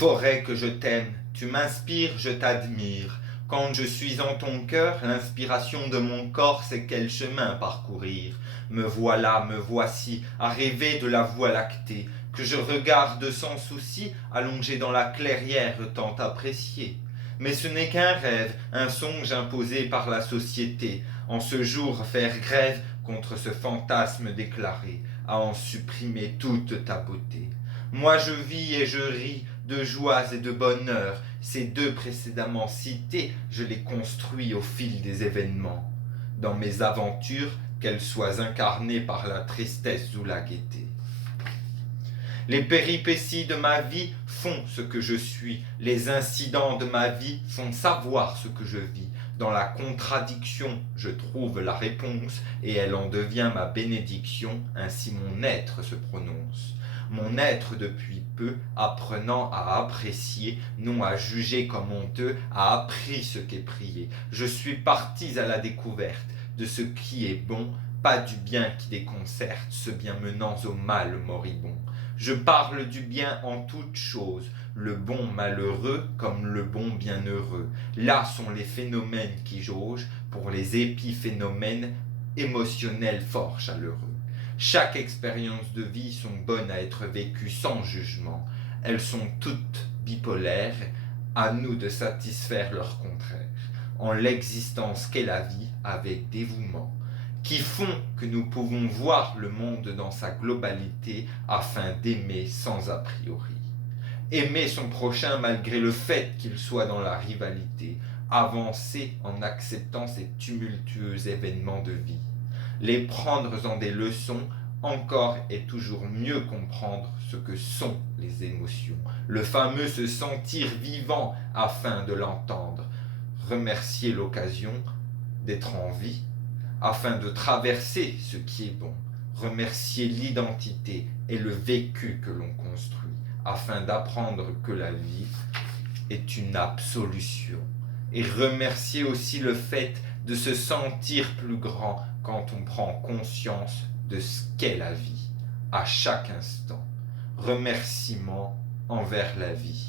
Forêt que je t'aime, tu m'inspires, je t'admire. Quand je suis en ton cœur, l'inspiration de mon corps sait quel chemin parcourir. Me voilà, me voici, à rêver de la voie lactée, que je regarde sans souci, allongé dans la clairière tant appréciée. Mais ce n'est qu'un rêve, un songe imposé par la société. En ce jour faire grève contre ce fantasme déclaré, à en supprimer toute ta beauté. Moi je vis et je ris de joies et de bonheur. Ces deux précédemment cités, je les construis au fil des événements. Dans mes aventures, qu'elles soient incarnées par la tristesse ou la gaieté. Les péripéties de ma vie font ce que je suis. Les incidents de ma vie font savoir ce que je vis. Dans la contradiction, je trouve la réponse et elle en devient ma bénédiction. Ainsi mon être se prononce. Mon être depuis peu, apprenant à apprécier, non à juger comme honteux, a appris ce qu'est prier. Je suis parti à la découverte de ce qui est bon, pas du bien qui déconcerte, ce bien menant au mal moribond. Je parle du bien en toutes choses, le bon malheureux comme le bon bienheureux. Là sont les phénomènes qui jaugent pour les épiphénomènes émotionnels fort chaleureux. Chaque expérience de vie sont bonnes à être vécues sans jugement. Elles sont toutes bipolaires, à nous de satisfaire leur contraire, en l'existence qu'est la vie avec dévouement, qui font que nous pouvons voir le monde dans sa globalité afin d'aimer sans a priori. Aimer son prochain malgré le fait qu'il soit dans la rivalité, avancer en acceptant ces tumultueux événements de vie. Les prendre en des leçons, encore et toujours mieux comprendre ce que sont les émotions. Le fameux se sentir vivant afin de l'entendre. Remercier l'occasion d'être en vie afin de traverser ce qui est bon. Remercier l'identité et le vécu que l'on construit afin d'apprendre que la vie est une absolution. Et remercier aussi le fait de se sentir plus grand quand on prend conscience de ce qu'est la vie à chaque instant. Remerciement envers la vie.